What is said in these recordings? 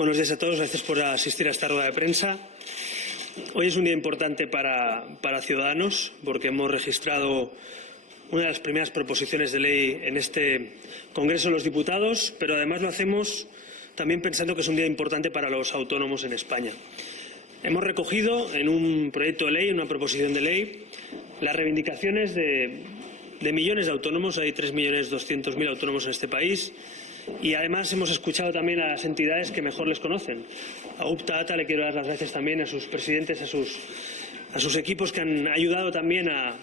Buenos días a todos. Gracias por asistir a esta rueda de prensa. Hoy es un día importante para Ciudadanos porque hemos registrado una de las primeras proposiciones de ley en este Congreso de los Diputados, pero además lo hacemos también pensando que es un día importante para los autónomos en España. Hemos recogido en un proyecto de ley, en una proposición de ley, las reivindicaciones de millones de autónomos. Hay 3.200.000 autónomos en este país. Y además hemos escuchado también a las entidades que mejor les conocen. A UPTA-ATA le quiero dar las gracias también, a sus presidentes, a sus equipos que han ayudado también a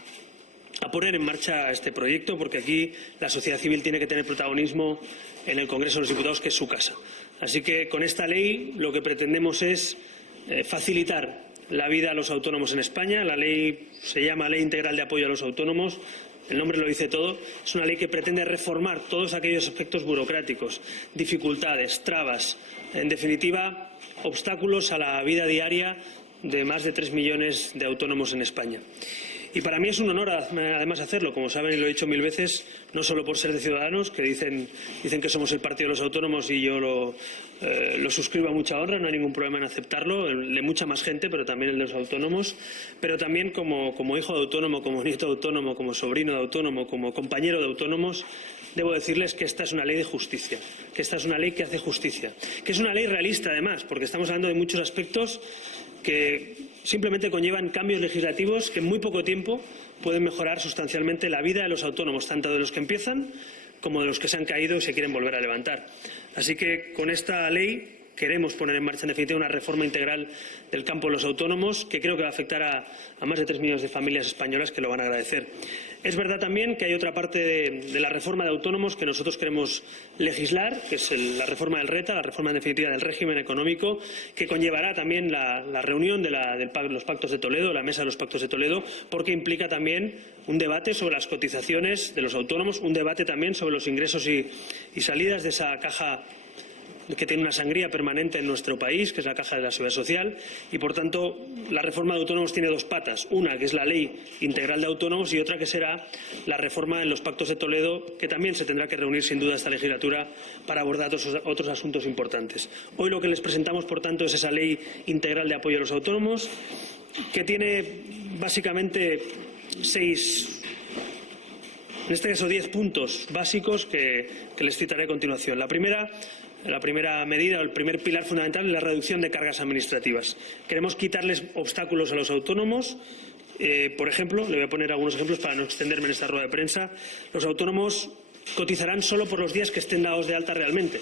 poner en marcha este proyecto, porque aquí la sociedad civil tiene que tener protagonismo en el Congreso de los Diputados, que es su casa. Así que con esta ley lo que pretendemos es facilitar la vida a los autónomos en España. La ley se llama Ley Integral de Apoyo a los Autónomos. El nombre lo dice todo. Es una ley que pretende reformar todos aquellos aspectos burocráticos, dificultades, trabas, en definitiva, obstáculos a la vida diaria de más de 3 millones de autónomos en España. Y para mí es un honor, además, hacerlo. Como saben, y lo he dicho mil veces, no solo por ser de Ciudadanos, que dicen que somos el partido de los autónomos, y yo lo suscribo a mucha honra, no hay ningún problema en aceptarlo, el de mucha más gente, pero también el de los autónomos, pero también como hijo de autónomo, como nieto de autónomo, como sobrino de autónomo, como compañero de autónomos, debo decirles que esta es una ley de justicia, que esta es una ley que hace justicia, que es una ley realista además, porque estamos hablando de muchos aspectos que simplemente conllevan cambios legislativos que en muy poco tiempo pueden mejorar sustancialmente la vida de los autónomos, tanto de los que empiezan como de los que se han caído y se quieren volver a levantar. Así que con esta ley queremos poner en marcha, en definitiva, una reforma integral del campo de los autónomos, que creo que va a afectar a más de 3 millones de familias españolas que lo van a agradecer. Es verdad también que hay otra parte de la reforma de autónomos que nosotros queremos legislar, que es la reforma del RETA, la reforma en definitiva del régimen económico, que conllevará también la reunión de los pactos de Toledo, la mesa de los pactos de Toledo, porque implica también un debate sobre las cotizaciones de los autónomos, un debate también sobre los ingresos y salidas de esa caja que tiene una sangría permanente en nuestro país, que es la caja de la Seguridad Social, y por tanto la reforma de autónomos tiene dos patas, una que es la ley integral de autónomos y otra que será la reforma en los pactos de Toledo, que también se tendrá que reunir sin duda esta legislatura para abordar otros asuntos importantes. Hoy lo que les presentamos, por tanto, es esa ley integral de apoyo a los autónomos, que tiene básicamente 10 puntos básicos que les citaré a continuación. La primera medida, o el primer pilar fundamental, es la reducción de cargas administrativas. Queremos quitarles obstáculos a los autónomos. Por ejemplo, le voy a poner algunos ejemplos para no extenderme en esta rueda de prensa. Los autónomos cotizarán solo por los días que estén dados de alta realmente.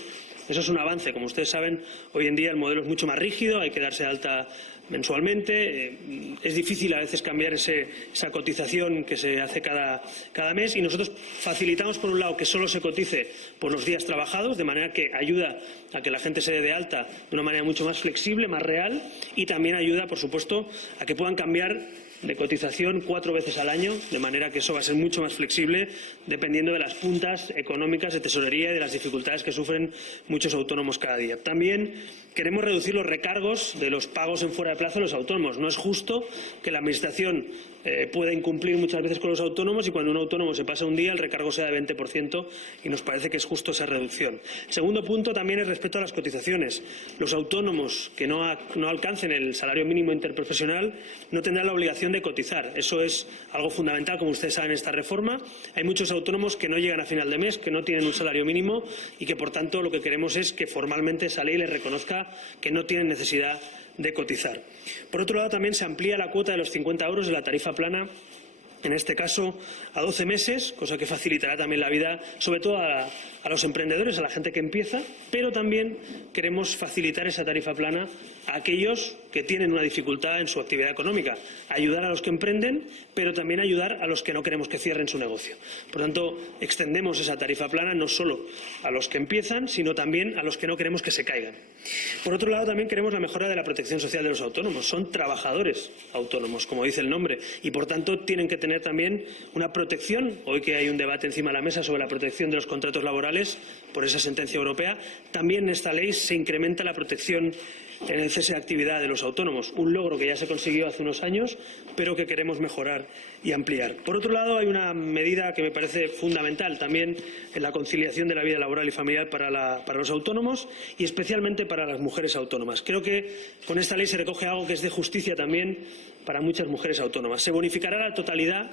Eso es un avance. Como ustedes saben, hoy en día el modelo es mucho más rígido, hay que darse de alta mensualmente. Es difícil a veces cambiar esa cotización que se hace cada mes, y nosotros facilitamos, por un lado, que solo se cotice por los días trabajados, de manera que ayuda a que la gente se dé de alta de una manera mucho más flexible, más real, y también ayuda, por supuesto, a que puedan cambiar de cotización 4 veces al año, de manera que eso va a ser mucho más flexible dependiendo de las puntas económicas de tesorería y de las dificultades que sufren muchos autónomos cada día. También queremos reducir los recargos de los pagos en fuera de plazo de los autónomos. No es justo que la Administración pueda incumplir muchas veces con los autónomos y cuando un autónomo se pasa un día el recargo sea de 20%, y nos parece que es justo esa reducción. El segundo punto también es respecto a las cotizaciones. Los autónomos que no alcancen el salario mínimo interprofesional no tendrán la obligación de cotizar. Eso es algo fundamental, como ustedes saben, en esta reforma. Hay muchos autónomos que no llegan a final de mes, que no tienen un salario mínimo y que, por tanto, lo que queremos es que formalmente esa ley les reconozca que no tienen necesidad de cotizar. Por otro lado, también se amplía la cuota de los 50 euros de la tarifa plana, en este caso a 12 meses, cosa que facilitará también la vida, sobre todo a los emprendedores, a la gente que empieza, pero también queremos facilitar esa tarifa plana a aquellos que tienen una dificultad en su actividad económica, ayudar a los que emprenden, pero también ayudar a los que no queremos que cierren su negocio. Por tanto, extendemos esa tarifa plana no solo a los que empiezan, sino también a los que no queremos que se caigan. Por otro lado, también queremos la mejora de la protección social de los autónomos. Son trabajadores autónomos, como dice el nombre, y por tanto tienen que tener también una protección. Hoy que hay un debate encima de la mesa sobre la protección de los contratos laborales por esa sentencia europea, también en esta ley se incrementa la protección en el cese de actividad de los autónomos, un logro que ya se consiguió hace unos años, pero que queremos mejorar y ampliar. Por otro lado, hay una medida que me parece fundamental también en la conciliación de la vida laboral y familiar para los autónomos y especialmente para las mujeres autónomas. Creo que con esta ley se recoge algo que es de justicia también para muchas mujeres autónomas. Se bonificará la totalidad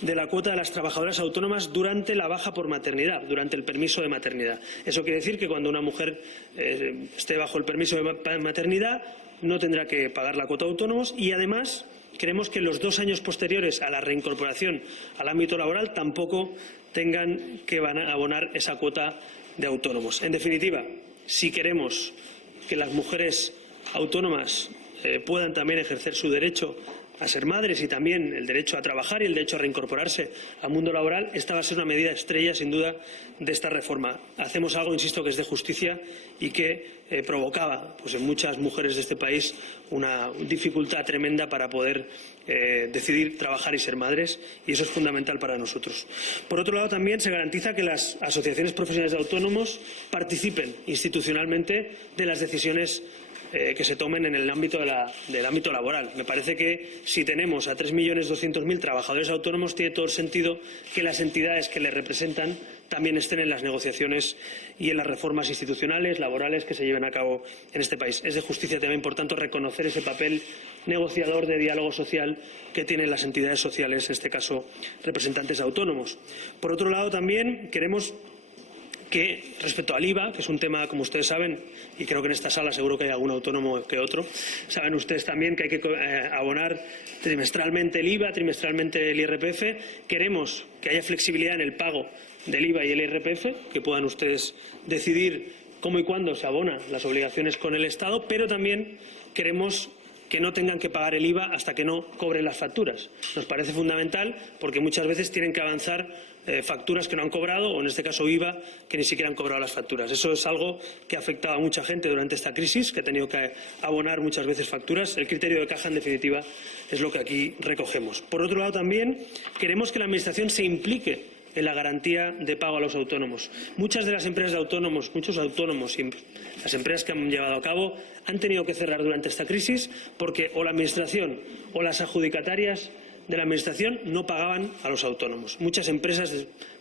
de la cuota de las trabajadoras autónomas durante la baja por maternidad, durante el permiso de maternidad. Eso quiere decir que cuando una mujer esté bajo el permiso de maternidad no tendrá que pagar la cuota de autónomos y, además, queremos que en los 2 años posteriores a la reincorporación al ámbito laboral tampoco tengan que abonar esa cuota de autónomos. En definitiva, si queremos que las mujeres autónomas puedan también ejercer su derecho a ser madres y también el derecho a trabajar y el derecho a reincorporarse al mundo laboral, esta va a ser una medida estrella, sin duda, de esta reforma. Hacemos algo, insisto, que es de justicia y que provocaba en muchas mujeres de este país una dificultad tremenda para poder decidir trabajar y ser madres, y eso es fundamental para nosotros. Por otro lado, también se garantiza que las asociaciones profesionales de autónomos participen institucionalmente de las decisiones que se tomen en el ámbito del ámbito laboral. Me parece que si tenemos a 3.200.000 trabajadores autónomos tiene todo el sentido que las entidades que les representan también estén en las negociaciones y en las reformas institucionales, laborales que se lleven a cabo en este país. Es de justicia también, por tanto, reconocer ese papel negociador de diálogo social que tienen las entidades sociales, en este caso representantes autónomos. Por otro lado, también queremos que, respecto al IVA, que es un tema, como ustedes saben, y creo que en esta sala seguro que hay algún autónomo que otro, saben ustedes también que hay que abonar trimestralmente el IVA, trimestralmente el IRPF. Queremos que haya flexibilidad en el pago del IVA y el IRPF, que puedan ustedes decidir cómo y cuándo se abonan las obligaciones con el Estado, pero también queremos que no tengan que pagar el IVA hasta que no cobren las facturas. Nos parece fundamental porque muchas veces tienen que avanzar facturas que no han cobrado o, en este caso, IVA que ni siquiera han cobrado las facturas. Eso es algo que ha afectado a mucha gente durante esta crisis, que ha tenido que abonar muchas veces facturas. El criterio de caja, en definitiva, es lo que aquí recogemos. Por otro lado, también queremos que la Administración se implique en la garantía de pago a los autónomos. Muchas de las empresas de autónomos, muchos autónomos y las empresas que han llevado a cabo han tenido que cerrar durante esta crisis porque o la Administración o las adjudicatarias de la Administración no pagaban a los autónomos. Muchas empresas,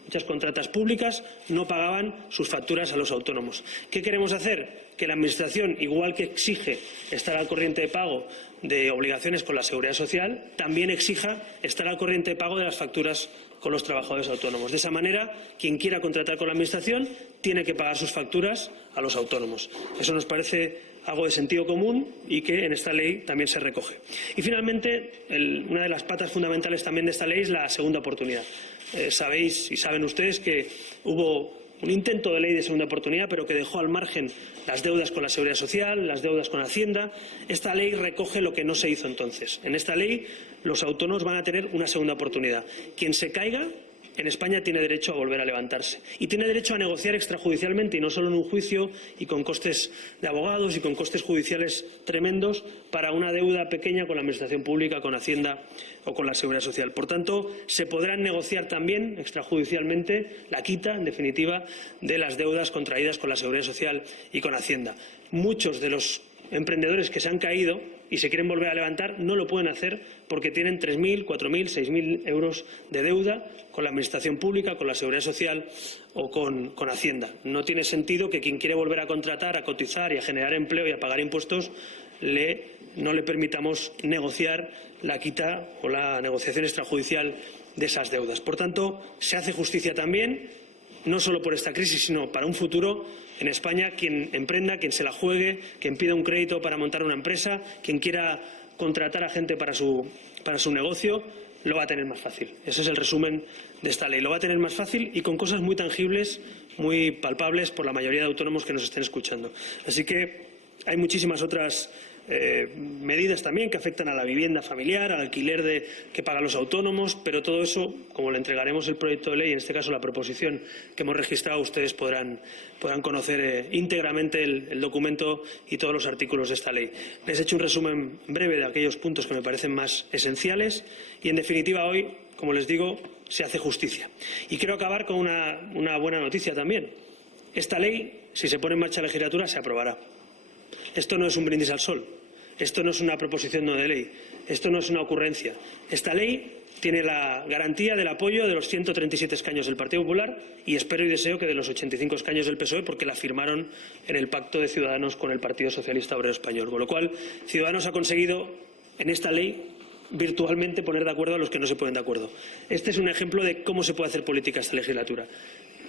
muchas contratas públicas no pagaban sus facturas a los autónomos. ¿Qué queremos hacer? Que la Administración, igual que exige estar al corriente de pago de obligaciones con la Seguridad Social, también exija estar al corriente de pago de las facturas con los trabajadores autónomos. De esa manera, quien quiera contratar con la Administración tiene que pagar sus facturas a los autónomos. Eso nos parece algo de sentido común y que en esta ley también se recoge. Y, finalmente, una de las patas fundamentales también de esta ley es la segunda oportunidad. Sabéis y saben ustedes que hubo un intento de ley de segunda oportunidad, pero que dejó al margen las deudas con la Seguridad Social, las deudas con Hacienda. Esta ley recoge lo que no se hizo entonces. En esta ley los autónomos van a tener una segunda oportunidad. Quien se caiga en España tiene derecho a volver a levantarse y tiene derecho a negociar extrajudicialmente y no solo en un juicio y con costes de abogados y con costes judiciales tremendos para una deuda pequeña con la Administración Pública, con Hacienda o con la Seguridad Social. Por tanto, se podrán negociar también extrajudicialmente la quita, en definitiva, de las deudas contraídas con la Seguridad Social y con Hacienda. Muchos de los emprendedores que se han caído y se quieren volver a levantar no lo pueden hacer porque tienen 3.000, 4.000, 6.000 euros de deuda con la Administración Pública, con la Seguridad Social o con Hacienda. No tiene sentido que quien quiere volver a contratar, a cotizar y a generar empleo y a pagar impuestos no le permitamos negociar la quita o la negociación extrajudicial de esas deudas. Por tanto, se hace justicia también, no solo por esta crisis, sino para un futuro. En España, quien emprenda, quien se la juegue, quien pida un crédito para montar una empresa, quien quiera contratar a gente para su negocio, lo va a tener más fácil. Ese es el resumen de esta ley. Lo va a tener más fácil y con cosas muy tangibles, muy palpables por la mayoría de autónomos que nos estén escuchando. Así que hay muchísimas otras medidas también que afectan a la vivienda familiar, al alquiler que pagan los autónomos, pero todo eso, como le entregaremos el proyecto de ley, en este caso la proposición que hemos registrado, ustedes podrán conocer íntegramente el documento y todos los artículos de esta ley. Les he hecho un resumen breve de aquellos puntos que me parecen más esenciales y, en definitiva, hoy, como les digo, se hace justicia. Y quiero acabar con una buena noticia también. Esta ley, si se pone en marcha la legislatura, se aprobará. Esto no es un brindis al sol, esto no es una proposición no de ley, esto no es una ocurrencia. Esta ley tiene la garantía del apoyo de los 137 escaños del Partido Popular y espero y deseo que de los 85 escaños del PSOE, porque la firmaron en el pacto de Ciudadanos con el Partido Socialista Obrero Español. Con lo cual, Ciudadanos ha conseguido en esta ley virtualmente poner de acuerdo a los que no se ponen de acuerdo. Este es un ejemplo de cómo se puede hacer política esta legislatura.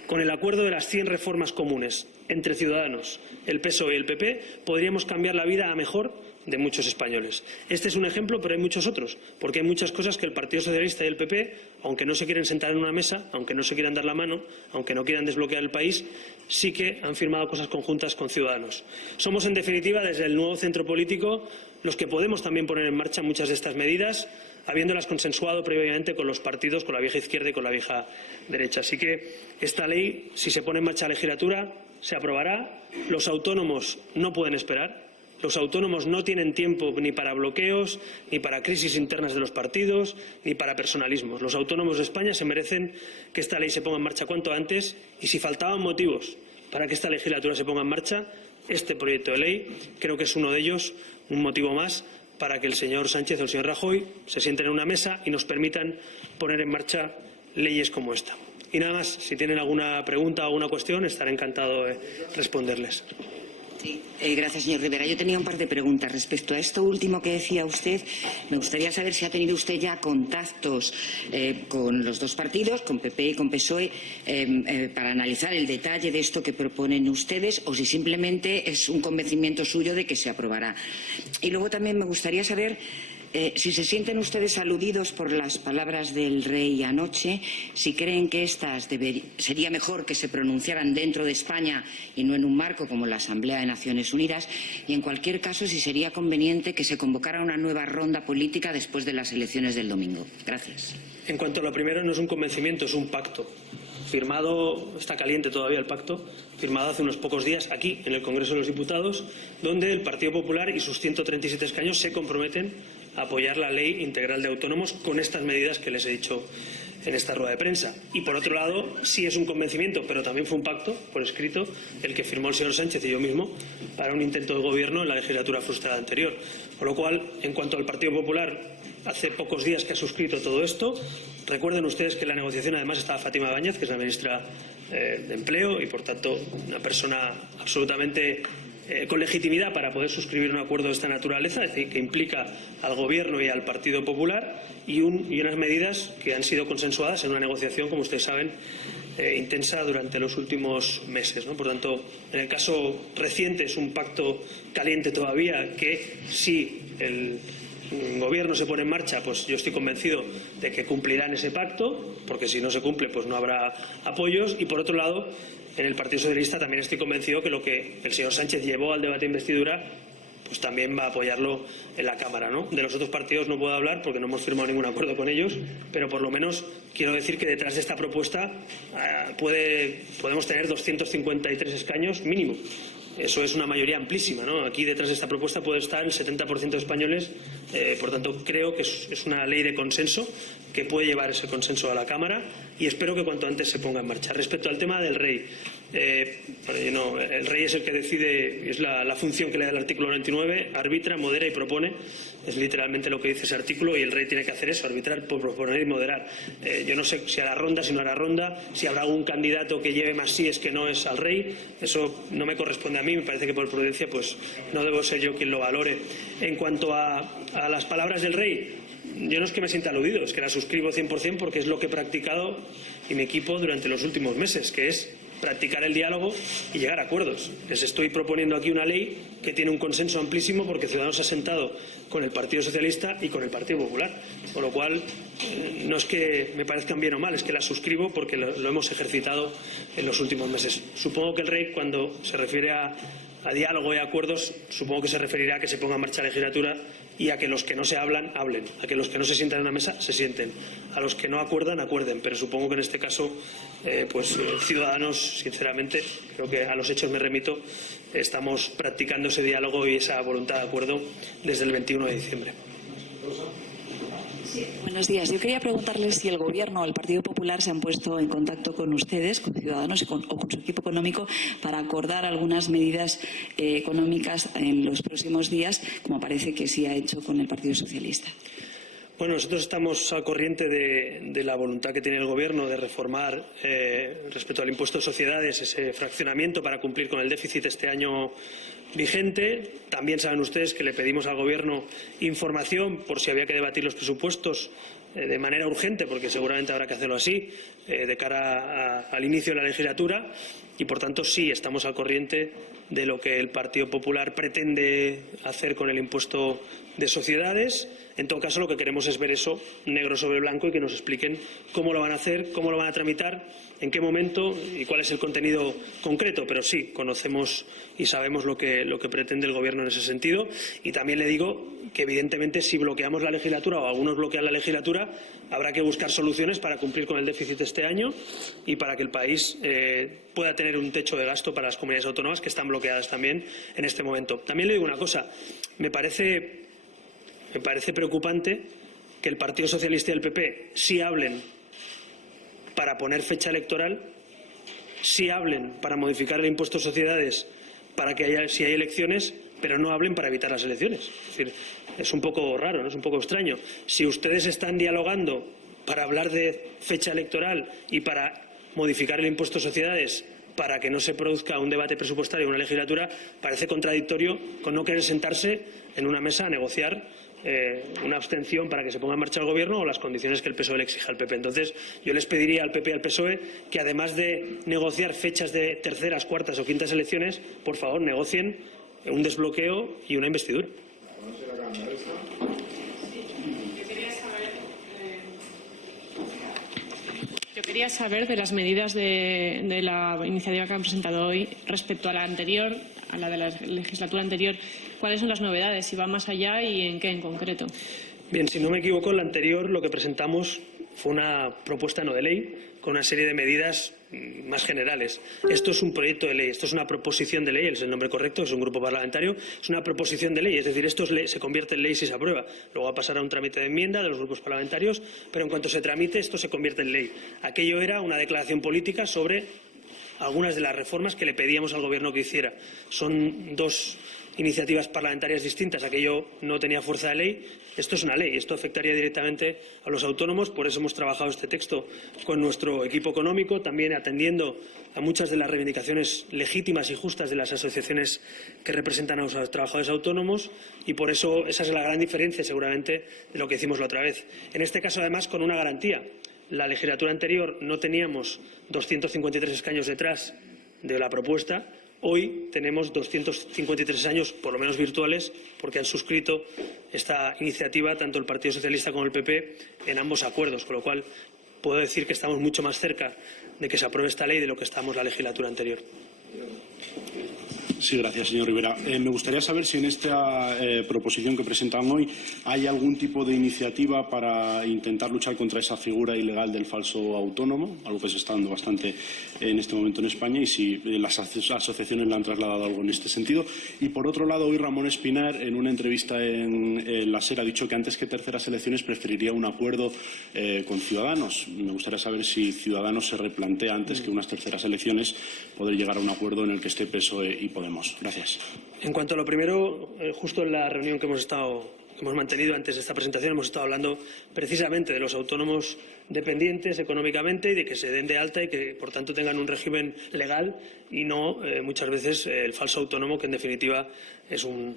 Con el acuerdo de las 100 reformas comunes entre Ciudadanos, el PSOE y el PP, podríamos cambiar la vida a mejor de muchos españoles. Este es un ejemplo, pero hay muchos otros, porque hay muchas cosas que el Partido Socialista y el PP, aunque no se quieren sentar en una mesa, aunque no se quieran dar la mano, aunque no quieran desbloquear el país, sí que han firmado cosas conjuntas con Ciudadanos. Somos, en definitiva, desde el nuevo centro político, los que podemos también poner en marcha muchas de estas medidas, habiéndolas consensuado previamente con los partidos, con la vieja izquierda y con la vieja derecha. Así que esta ley, si se pone en marcha la legislatura, se aprobará. Los autónomos no pueden esperar. Los autónomos no tienen tiempo ni para bloqueos, ni para crisis internas de los partidos, ni para personalismos. Los autónomos de España se merecen que esta ley se ponga en marcha cuanto antes y si faltaban motivos para que esta legislatura se ponga en marcha, este proyecto de ley creo que es uno de ellos, un motivo más para que el señor Sánchez o el señor Rajoy se sienten en una mesa y nos permitan poner en marcha leyes como esta. Y nada más, si tienen alguna pregunta o alguna cuestión, estaré encantado de responderles. Sí, gracias, señor Rivera. Yo tenía un par de preguntas. Respecto a esto último que decía usted, me gustaría saber si ha tenido usted ya contactos con los dos partidos, con PP y con PSOE, para analizar el detalle de esto que proponen ustedes o si simplemente es un convencimiento suyo de que se aprobará. Y luego también me gustaría saber si se sienten ustedes aludidos por las palabras del rey anoche, si creen que estas sería mejor que se pronunciaran dentro de España y no en un marco como la Asamblea de Naciones Unidas, y en cualquier caso si sería conveniente que se convocara una nueva ronda política después de las elecciones del domingo. Gracias. En cuanto a lo primero, no es un convencimiento, es un pacto. Firmado, está caliente todavía el pacto, firmado hace unos pocos días aquí, en el Congreso de los Diputados, donde el Partido Popular y sus 137 escaños se comprometen a apoyar la ley integral de autónomos con estas medidas que les he dicho en esta rueda de prensa. Y por otro lado, sí es un convencimiento, pero también fue un pacto por escrito, el que firmó el señor Sánchez y yo mismo, para un intento de gobierno en la legislatura frustrada anterior. Con lo cual, en cuanto al Partido Popular, hace pocos días que ha suscrito todo esto. Recuerden ustedes que en la negociación además estaba Fátima Báñez, que es la ministra de Empleo y, por tanto, una persona absolutamente con legitimidad para poder suscribir un acuerdo de esta naturaleza, es decir, que implica al Gobierno y al Partido Popular y unas medidas que han sido consensuadas en una negociación, como ustedes saben, intensa durante los últimos meses, ¿no? Por tanto, en el caso reciente es un pacto caliente todavía que si el Gobierno se pone en marcha, pues yo estoy convencido de que cumplirán ese pacto, porque si no se cumple, pues no habrá apoyos. Y por otro lado, en el Partido Socialista también estoy convencido que lo que el señor Sánchez llevó al debate de investidura, pues también va a apoyarlo en la Cámara, ¿no? De los otros partidos no puedo hablar porque no hemos firmado ningún acuerdo con ellos, pero por lo menos quiero decir que detrás de esta propuesta podemos tener 253 escaños mínimo. Eso es una mayoría amplísima, ¿no? Aquí detrás de esta propuesta puede estar el 70% de españoles, por tanto creo que es una ley de consenso que puede llevar ese consenso a la Cámara y espero que cuanto antes se ponga en marcha. Respecto al tema del rey, el rey es el que decide, es la función que le da el artículo 99, arbitra, modera y propone, es literalmente lo que dice ese artículo y el rey tiene que hacer eso, arbitrar, proponer y moderar. Yo no sé si hará ronda, si no hará ronda, si habrá algún candidato que lleve más síes que no es al rey, eso no me corresponde a mí, me parece que por prudencia pues no debo ser yo quien lo valore. En cuanto a las palabras del rey, yo no es que me sienta aludido, es que la suscribo 100% porque es lo que he practicado y mi equipo durante los últimos meses, que es practicar el diálogo y llegar a acuerdos. Les estoy proponiendo aquí una ley que tiene un consenso amplísimo porque Ciudadanos ha sentado con el Partido Socialista y con el Partido Popular. Con lo cual, no es que me parezcan bien o mal, es que la suscribo porque lo hemos ejercitado en los últimos meses. Supongo que el rey, cuando se refiere a diálogo y acuerdos, supongo que se referirá a que se ponga en marcha la legislatura y a que los que no se hablan, hablen, a que los que no se sientan en una mesa, se sienten, a los que no acuerdan, acuerden, pero supongo que en este caso, Ciudadanos, sinceramente, creo que a los hechos me remito, estamos practicando ese diálogo y esa voluntad de acuerdo desde el 21 de diciembre. Sí, buenos días. Yo quería preguntarles si el Gobierno o el Partido Popular se han puesto en contacto con ustedes, con Ciudadanos o con su equipo económico para acordar algunas medidas económicas en los próximos días, como parece que sí ha hecho con el Partido Socialista. Bueno, nosotros estamos al corriente de la voluntad que tiene el Gobierno de reformar respecto al impuesto de sociedades ese fraccionamiento para cumplir con el déficit este año vigente. También saben ustedes que le pedimos al Gobierno información por si había que debatir los presupuestos de manera urgente, porque seguramente habrá que hacerlo así, de cara al inicio de la legislatura. Y, por tanto, sí estamos al corriente de lo que el Partido Popular pretende hacer con el impuesto de sociedades. En todo caso, lo que queremos es ver eso negro sobre blanco y que nos expliquen cómo lo van a hacer, cómo lo van a tramitar, en qué momento y cuál es el contenido concreto. Pero sí, conocemos y sabemos lo que pretende el Gobierno en ese sentido. Y también le digo que, evidentemente, si bloqueamos la legislatura o algunos bloquean la legislatura, habrá que buscar soluciones para cumplir con el déficit este año y para que el país pueda tener un techo de gasto para las comunidades autónomas que están bloqueadas también en este momento. También le digo una cosa. Me parece preocupante que el Partido Socialista y el PP sí hablen para poner fecha electoral, sí hablen para modificar el impuesto de sociedades para que si hay elecciones, pero no hablen para evitar las elecciones. Es decir, es un poco raro, ¿no? Es un poco extraño. Si ustedes están dialogando para hablar de fecha electoral y para modificar el impuesto de sociedades para que no se produzca un debate presupuestario en una legislatura, parece contradictorio con no querer sentarse en una mesa a negociar una abstención para que se ponga en marcha el Gobierno o las condiciones que el PSOE le exija al PP. Entonces, yo les pediría al PP y al PSOE que, además de negociar fechas de terceras, cuartas o quintas elecciones, por favor, negocien un desbloqueo y una investidura. Yo quería saber de las medidas de la iniciativa que han presentado hoy respecto a la anterior, a la de la legislatura anterior. ¿Cuáles son las novedades? Si va más allá y en qué en concreto. Bien, si no me equivoco, en la anterior lo que presentamos fue una propuesta no de ley con una serie de medidas más generales. Esto es un proyecto de ley, esto es una proposición de ley, es el nombre correcto, es un grupo parlamentario, es una proposición de ley, es decir, esto se convierte en ley si se aprueba. Luego va a pasar a un trámite de enmienda de los grupos parlamentarios, pero en cuanto se tramite esto se convierte en ley. Aquello era una declaración política sobre algunas de las reformas que le pedíamos al Gobierno que hiciera. Son dos iniciativas parlamentarias distintas, aquello no tenía fuerza de ley. Esto es una ley, esto afectaría directamente a los autónomos, por eso hemos trabajado este texto con nuestro equipo económico, también atendiendo a muchas de las reivindicaciones legítimas y justas de las asociaciones que representan a los trabajadores autónomos, y por eso esa es la gran diferencia, seguramente, de lo que hicimos la otra vez. En este caso, además, con una garantía. La legislatura anterior no teníamos 253 escaños detrás de la propuesta. Hoy tenemos 253 años, por lo menos virtuales, porque han suscrito esta iniciativa tanto el Partido Socialista como el PP en ambos acuerdos, con lo cual puedo decir que estamos mucho más cerca de que se apruebe esta ley de lo que estábamos la legislatura anterior. Sí, gracias, señor Rivera. Me gustaría saber si en esta proposición que presentan hoy hay algún tipo de iniciativa para intentar luchar contra esa figura ilegal del falso autónomo, algo que se está dando bastante en este momento en España, y si las asociaciones le han trasladado algo en este sentido. Y, por otro lado, hoy Ramón Espinar, en una entrevista en La SER, ha dicho que antes que terceras elecciones preferiría un acuerdo con Ciudadanos. Me gustaría saber si Ciudadanos se replantea antes que unas terceras elecciones poder llegar a un acuerdo en el que esté PSOE y Podemos. Gracias. En cuanto a lo primero, justo en la reunión que hemos mantenido antes de esta presentación, hemos estado hablando precisamente de los autónomos dependientes económicamente y de que se den de alta y que, por tanto, tengan un régimen legal y no muchas veces el falso autónomo, que en definitiva es un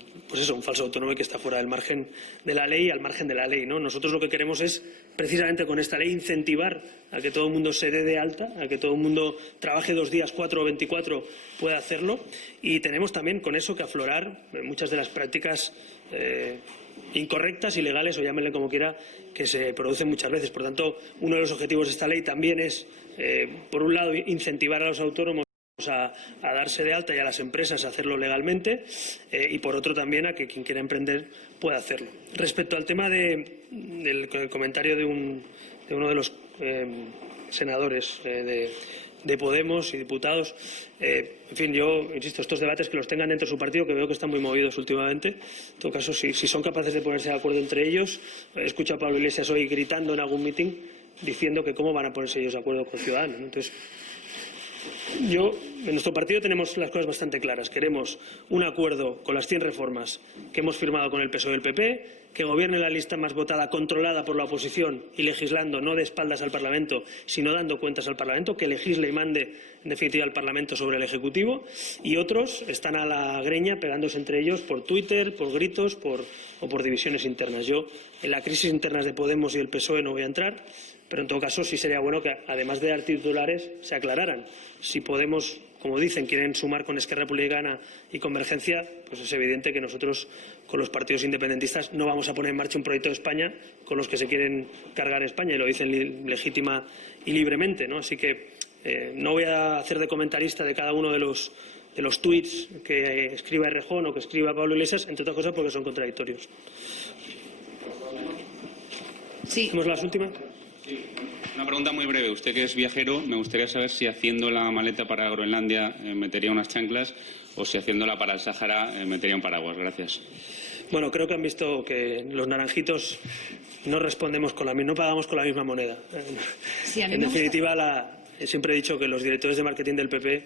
falso autónomo que está fuera del margen de la ley y al margen de la ley, ¿no? Nosotros lo que queremos es, precisamente con esta ley, incentivar a que todo el mundo se dé de alta, a que todo el mundo trabaje 2 días, 4 o 24, pueda hacerlo, y tenemos también con eso que aflorar muchas de las prácticas incorrectas, ilegales o llámenle como quiera, que se producen muchas veces. Por tanto, uno de los objetivos de esta ley también es, por un lado, incentivar a los autónomos a darse de alta y a las empresas a hacerlo legalmente, y por otro también a que quien quiera emprender pueda hacerlo. Respecto al tema del comentario de uno de los senadores de Podemos y diputados. En fin, yo insisto, estos debates que los tengan dentro de su partido, que veo que están muy movidos últimamente. En todo caso, si son capaces de ponerse de acuerdo entre ellos, he escuchado a Pablo Iglesias hoy gritando en algún mitin diciendo que cómo van a ponerse ellos de acuerdo con Ciudadanos, ¿no? Entonces, en nuestro partido tenemos las cosas bastante claras. Queremos un acuerdo con las 100 reformas que hemos firmado con el PSOE y el PP, que gobierne la lista más votada, controlada por la oposición y legislando no de espaldas al Parlamento, sino dando cuentas al Parlamento, que legisle y mande, en definitiva, al Parlamento sobre el Ejecutivo. Y otros están a la greña pegándose entre ellos por Twitter, por gritos o por divisiones internas. Yo en la crisis internas de Podemos y el PSOE no voy a entrar, pero en todo caso sí sería bueno que, además de dar titulares, se aclararan. Si Podemos, como dicen, quieren sumar con Esquerra Republicana y Convergencia, pues es evidente que nosotros, con los partidos independentistas, no vamos a poner en marcha un proyecto de España con los que se quieren cargar España, y lo dicen legítima y libremente, ¿no? Así que no voy a hacer de comentarista de cada uno de los tuits que escriba Errejón o que escriba Pablo Iglesias, entre otras cosas porque son contradictorios. Sí. ¿Hacemos las últimas? Sí, una pregunta muy breve. Usted, que es viajero, me gustaría saber si haciendo la maleta para Groenlandia metería unas chanclas o si haciéndola para el Sáhara metería un paraguas. Gracias. Bueno, creo que han visto que los naranjitos no respondemos no pagamos con la misma moneda. Sí, en definitiva, siempre he dicho que los directores de marketing del PP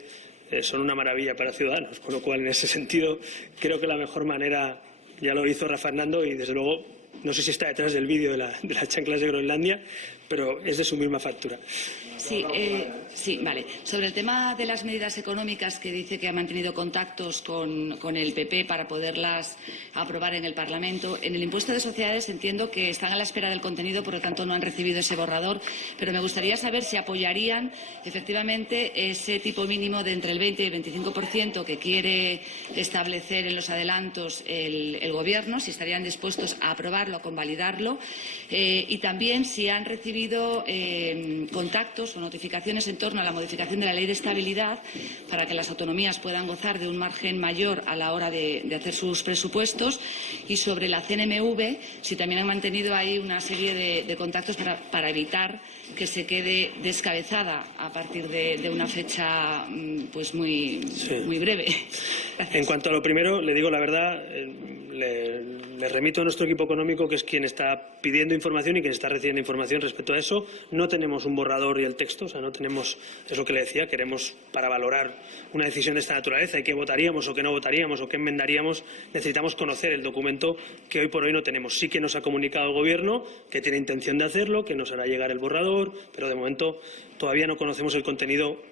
son una maravilla para Ciudadanos, con lo cual, en ese sentido, creo que la mejor manera ya lo hizo Rafa Fernando y, desde luego, no sé si está detrás del vídeo de las chanclas de Groenlandia, pero es de su misma factura. Sí, vale. Sobre el tema de las medidas económicas, que dice que ha mantenido contactos con el PP para poderlas aprobar en el Parlamento. En el impuesto de sociedades entiendo que están a la espera del contenido, por lo tanto no han recibido ese borrador, pero me gustaría saber si apoyarían efectivamente ese tipo mínimo de entre el 20 y el 25% que quiere establecer en los adelantos el Gobierno, si estarían dispuestos a aprobarlo, a convalidarlo, y también si han recibido contactos o notificaciones en torno a la modificación de la Ley de Estabilidad para que las autonomías puedan gozar de un margen mayor a la hora de hacer sus presupuestos, y sobre la CNMV, si también han mantenido ahí una serie de contactos para evitar que se quede descabezada a partir de una fecha pues muy breve. Gracias. En cuanto a lo primero, le digo la verdad, le remito a nuestro equipo económico, que es quien está pidiendo información y quien está recibiendo información respecto a eso. No tenemos un borrador y el texto, o sea, no tenemos, es lo que le decía, queremos, para valorar una decisión de esta naturaleza y qué votaríamos o qué no votaríamos o qué enmendaríamos, necesitamos conocer el documento que hoy por hoy no tenemos. Sí que nos ha comunicado el Gobierno que tiene intención de hacerlo, que nos hará llegar el borrador, pero de momento todavía no conocemos el contenido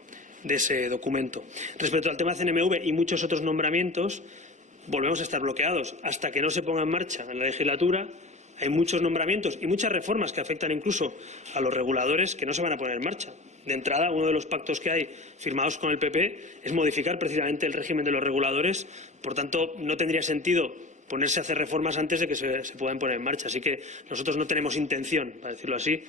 de ese documento. Respecto al tema CNMV y muchos otros nombramientos, volvemos a estar bloqueados. Hasta que no se ponga en marcha en la legislatura, hay muchos nombramientos y muchas reformas que afectan incluso a los reguladores que no se van a poner en marcha. De entrada, uno de los pactos que hay firmados con el PP es modificar precisamente el régimen de los reguladores. Por tanto, no tendría sentido ponerse a hacer reformas antes de que se puedan poner en marcha. Así que nosotros no tenemos intención, para decirlo así,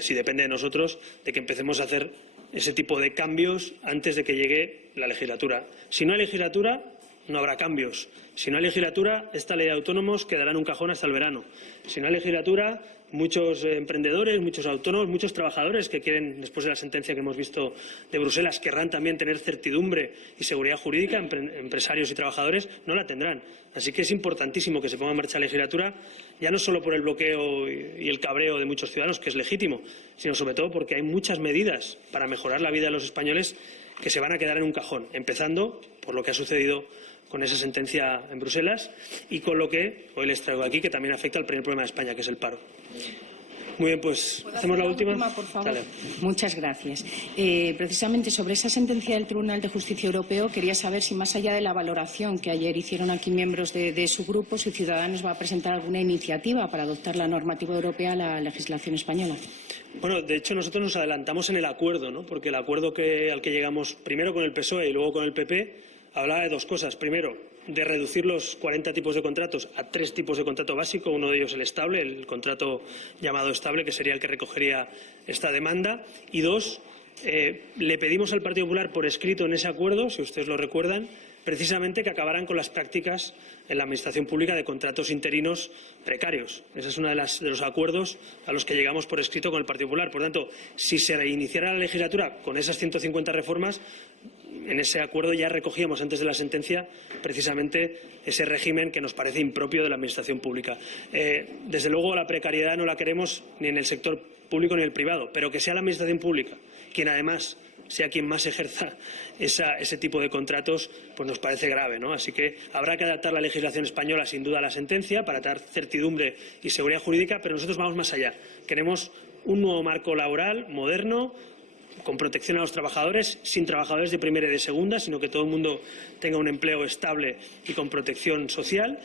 si depende de nosotros, de que empecemos a hacer ese tipo de cambios antes de que llegue la legislatura. Si no hay legislatura, no habrá cambios. Si no hay legislatura, esta ley de autónomos quedará en un cajón hasta el verano. Si no hay legislatura, muchos emprendedores, muchos autónomos, muchos trabajadores que quieren, después de la sentencia que hemos visto de Bruselas, querrán también tener certidumbre y seguridad jurídica, empresarios y trabajadores, no la tendrán. Así que es importantísimo que se ponga en marcha la legislatura, ya no solo por el bloqueo y el cabreo de muchos ciudadanos, que es legítimo, sino sobre todo porque hay muchas medidas para mejorar la vida de los españoles que se van a quedar en un cajón, empezando por lo que ha sucedido con esa sentencia en Bruselas y con lo que hoy les traigo aquí, que también afecta al primer problema de España, que es el paro. Muy bien, pues hacemos la última. Por favor. Dale. Muchas gracias. Precisamente sobre esa sentencia del Tribunal de Justicia Europeo, quería saber si, más allá de la valoración que ayer hicieron aquí miembros de su grupo, si Ciudadanos va a presentar alguna iniciativa para adoptar la normativa europea a la legislación española. Bueno, de hecho, nosotros nos adelantamos en el acuerdo, ¿no? Porque el acuerdo al que llegamos primero con el PSOE y luego con el PP hablaba de dos cosas. Primero, de reducir los 40 tipos de contratos a 3 tipos de contrato básico, uno de ellos el estable, el contrato llamado estable, que sería el que recogería esta demanda, y dos, Le pedimos al Partido Popular por escrito en ese acuerdo, si ustedes lo recuerdan, precisamente que acabaran con las prácticas en la Administración Pública de contratos interinos precarios. Ese es uno de los acuerdos a los que llegamos por escrito con el Partido Popular. Por tanto, si se reiniciara la legislatura con esas 150 reformas, en ese acuerdo ya recogíamos antes de la sentencia precisamente ese régimen que nos parece impropio de la Administración Pública. Desde luego, la precariedad no la queremos ni en el sector público ni en el privado, pero que sea la Administración Pública quien además sea quien más ejerza ese tipo de contratos, pues nos parece grave, ¿no? Así que habrá que adaptar la legislación española, sin duda, a la sentencia para dar certidumbre y seguridad jurídica, pero nosotros vamos más allá. Queremos un nuevo marco laboral moderno, con protección a los trabajadores, sin trabajadores de primera y de segunda, sino que todo el mundo tenga un empleo estable y con protección social.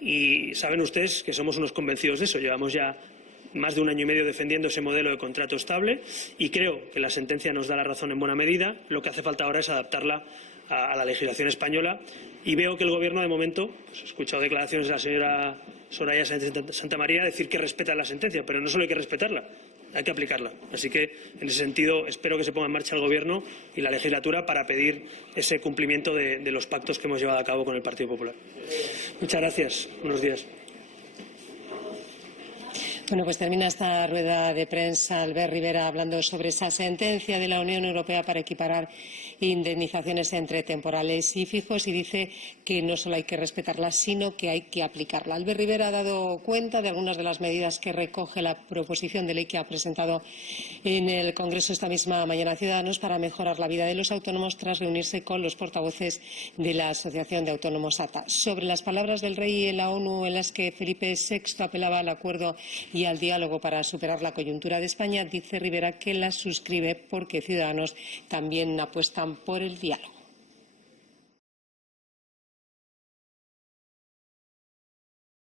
Y saben ustedes que somos unos convencidos de eso. Llevamos ya más de 1 año y medio defendiendo ese modelo de contrato estable y creo que la sentencia nos da la razón en buena medida. Lo que hace falta ahora es adaptarla a la legislación española y veo que el Gobierno, de momento, pues he escuchado declaraciones de la señora Soraya Sáenz Santa María decir que respetan la sentencia, pero no solo hay que respetarla, hay que aplicarla. Así que, en ese sentido, espero que se ponga en marcha el Gobierno y la legislatura para pedir ese cumplimiento de los pactos que hemos llevado a cabo con el Partido Popular. Muchas gracias. Buenos días. Bueno, pues termina esta rueda de prensa Albert Rivera hablando sobre esa sentencia de la Unión Europea para equiparar indemnizaciones entre temporales y fijos y dice que no solo hay que respetarla, sino que hay que aplicarla. Albert Rivera ha dado cuenta de algunas de las medidas que recoge la proposición de ley que ha presentado en el Congreso esta misma mañana Ciudadanos para mejorar la vida de los autónomos tras reunirse con los portavoces de la Asociación de Autónomos ATA. Sobre las palabras del rey en la ONU en las que Felipe VI apelaba al acuerdo y al diálogo para superar la coyuntura de España, dice Rivera que las suscribe porque Ciudadanos también apuestan por el diálogo.